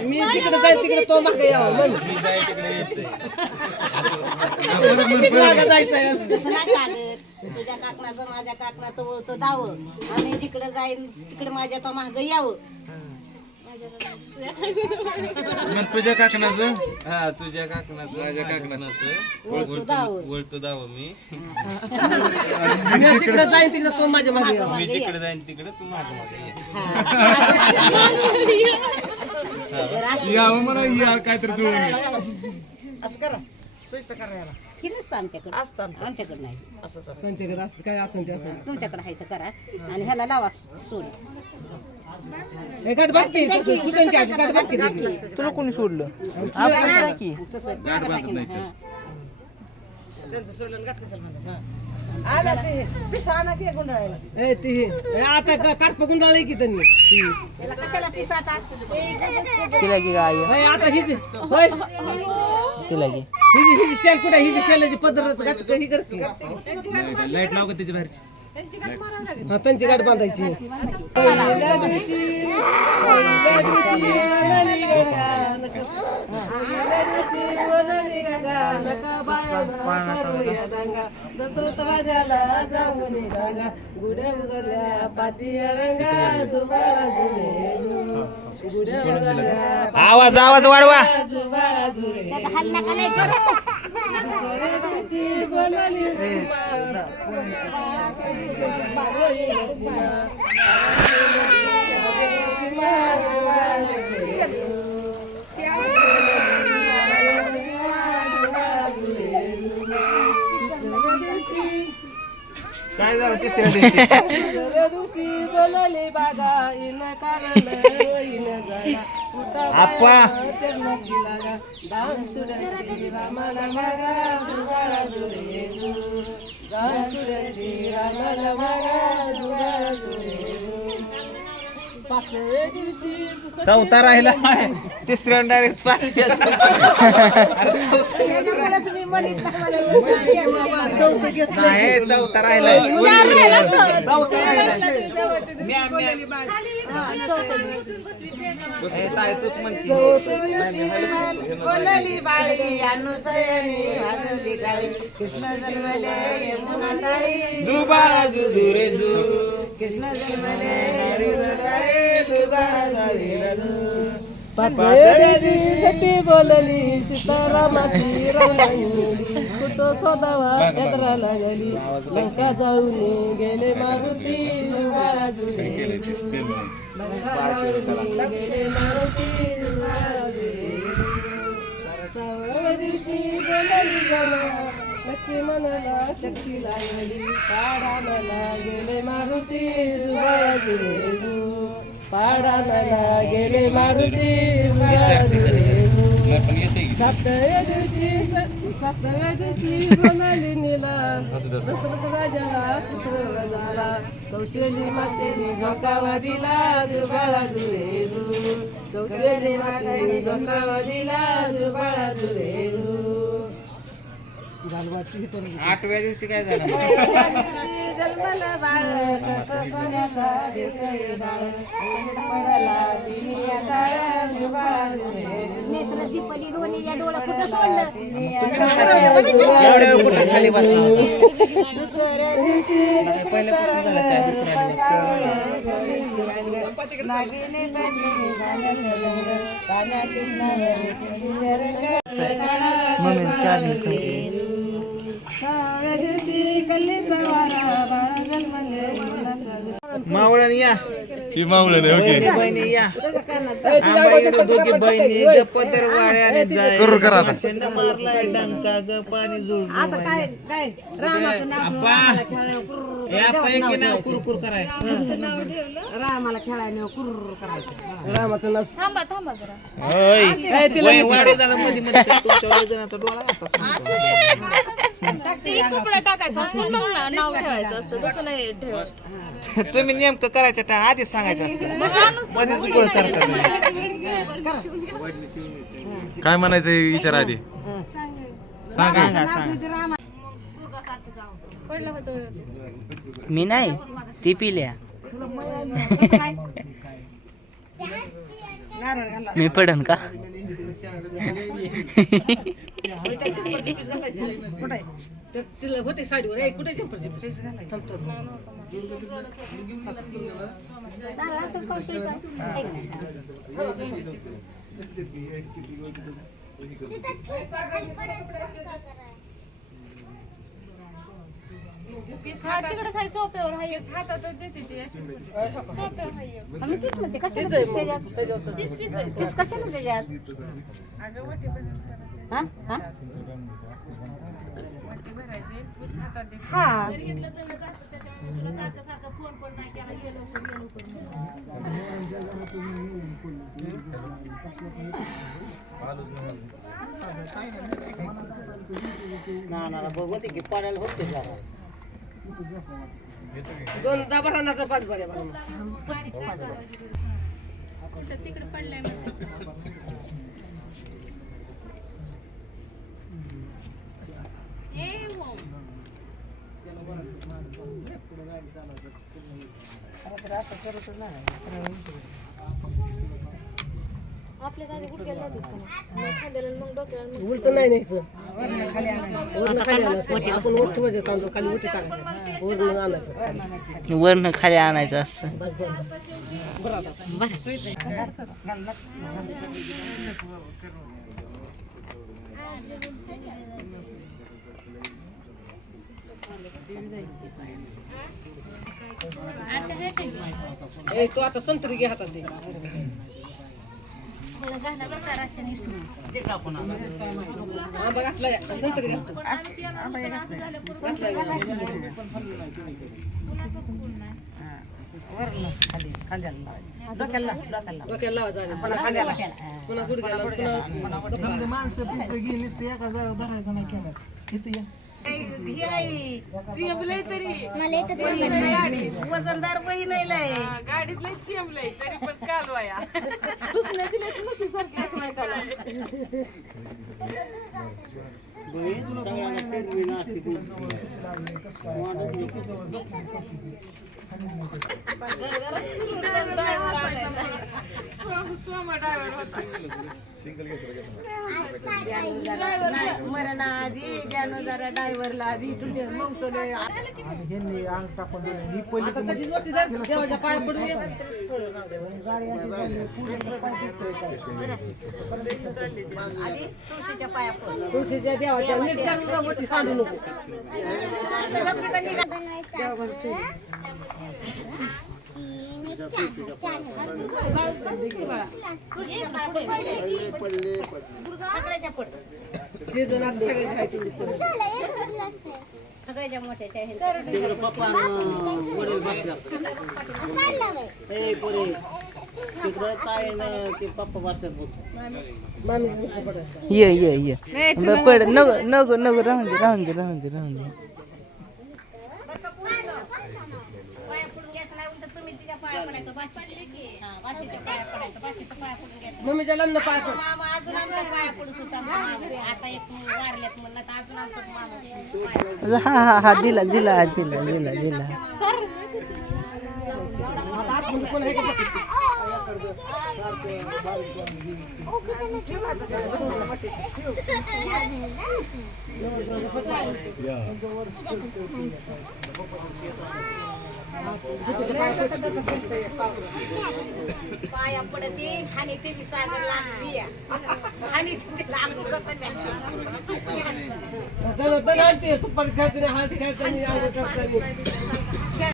मी जिकडे जाईल तिकडे तो मागे यावं म्हण जायचं तसं नाही चालत. तुझ्या काकणाचं माझ्या काकणाचं वळतो दावं आणि जिकडे जाईन तिकडे माझ्या तो मागं यावं. मग तुझ्या काकणाचं हा तुझ्या काकणाचं माझ्या काकणाचं वळतो दाव मी जिकडे जाईन तिकडे तो माझ्या मागे यावं. मी जिकडे जाईन तिकडे तू माझ्या मागे या मला या काहीतरी जुळून असं करा सोयीचं करा याला हे नसतं आमच्याकडे. असतं आमचं आमच्याकडे नाही. असं त्यांच्याकडे असं काय असं ते असं तुमच्याकडे आहे तर करा आणि ह्याला लावा सोड. गाठ बाटकी सुटन काय गाठ बाटकी तुला कोणी सोडलं आपण की तसं त्यांचं सोडलं गाठ कशाला म्हणतात आला ते पिसा आणा की गुंडाळायला ए ती आता कार्प गुंडाळी की त्यांनी त्याला कशाला पिसाटा. तिला की गाय होय आता हिची होय तिला की हिची शेल कुठे हिची शेलाची पद्धत गाठ ही करते लाईट लाव का त्याची बाहेरची हा त्यांची गाठ बांधायची गुड्या उगल्या पाची रंगा आवाज आवाज वाढवा त्याचा हाल नका लय करू. काय झालं तिसऱ्या दिवशी बोलले बागा इन कारण आप्पा दान सुरशी रामाला मागा जुगाळा जुळे दान सुरशी रामाला मागा जुगाळा जुळे पाचव्या दिवशी चौथा राहिला तिसऱ्या डायरेक्ट पाच त्याच्यामुळे तुम्ही म्हणत नाही मला नाही चौथा राहिला कोलली बाळी अनुसयनी वाजवली टाळी कृष्ण जन्मले यमुना टाळी जुबाळा जुजू रे जू कृष्ण जन्मले पाचव्या दिवशी सती बोलली सीतारामाची रंगाई कुठं शोधावा यात्रा लागली लंका जाऊन गेले मारुती जुगाळा जुळे लंका जाऊन गेले मारुती जुगाळा जुळे पाचव्या दिवशी बोलली जमा लक्ष्मणाला शक्ती लागली पाडाला गेले मारुती जुगाळा जुळे पाडाला गेले मारुती सातव्या दिवशी म्हणाली नेला दशरथ राजाला पुत्र झाला कौशली मातेने झोकावा दिला जुगाळा जुळे कौशली मातेने झोकावा दिला जुगाळा जुळे आठव्या दिवशी काय झालं जन्मला बाळ कसं सोन्याचा देवकळे बाळ पडला तिनिया ताळ जुगाळा जुळे नेत्र दीपली दोन्ही या डोळं कुठं सोडलं एवढ्या कुठं खाली बसला दुसऱ्या दिवशी नागिने पेटली झालं कान्या कृष्णाने मम्मी चार्जिंग संपली सहाव्या दिवशी कल्लीचा वारा बाळ जन्मले मावळण या ही मावळं नाही ओके बहिणी या आंबा इकडं दोघी बहिणी गप्पदर वाड्याने जाय करू करा आता. माशांना मारलाय डंका ग पाणी जुळून आता काय काय रामाचं नाव रामाला खेळायला कुर्र या पैकी नाव कुरकुर कराय रामाला खेळायला कुर्र करायचं रामाचं नाव होय वय वाढे झाला मध्ये मध्ये तर तुमच्या वजनाचा डोळा आता सांगतो टाकायचं असतं मग नाव ठेवायचं असतं तसं नाही ठेवत. तुम्ही नेमकं करायचं त्या आधीच सांगायचं असतं मध्येच गोळ करता तुम्ही. काय म्हणायचं विचार आधी सांगा सांगा मी नाही ती पिल्या काय नारळ घाला मी पडन का कुठे तिला होते साडीवर कुठे चंपरची पीस थांबतो हा तिकडे खाय सोप्यावर हाय हातातच देते ती अशी. सोप्यावर हाय आम्ही तीच म्हणते कशाला त्याच्यात पीस कशाला त्याच्यात हा हा हा बघते की पडायला होते जरा 2 दाबा तर 5 बऱ्या तिकडे पडलाय मग ए वो आपल्या दादा गुडघ्याला लागत का नाही खांद्याला मग डोक्याला मग उलट नाही न्यायचं वरनं खाली आणायचं आपण वरती वजे तांदूळ खाली उठी टाकायचं वरनं आणायचं वरनं खाली आणायचं असं बस ए तू आता संत्री घे हातात दे आंबा घातला संत्री घे डोक्याला लावायचं पुन्हा गुडघ्याला पुन्हा माणसं पिसं गेली नसते एका जागा धरायचं नाही केलं इथे या वजनदार बहीण सारखी एकमेकाला मरण आधी ज्ञानो जरा ड्रायव्हरला आधी मग तो आता तशीच वाटते जर देवाच्या पाया पडून ये. आधी तुळशीच्या पाया पडलं तुळशीच्या देवाच्या नीट चांगलं मोठी सांडू नको सीझन आता सगळ्याची आहे तेवढी पडली. सगळ्याच्या मोठ्याच्या मामीच नुसतं पडायचं ये पड नको राहून दे पाया पडून घ्यायचं नाही उलट तुम्ही तिच्या पाया पडायचं बाकीच्या पाया पडायचं बाकीच्या पाया पडून घ्यायचं मम्मीच्या लग्न पाय पड मामा अजून आमच्या पाया पडून सुद्धा आता एक वारल्यात म्हणलं तर अजून आमचं मामा हा दिला आतमध्ये कोण आहे का बघ. पाया पडते आणि ते सागर लागली आणि दण आणते सुपारी खेळते हळद खेळते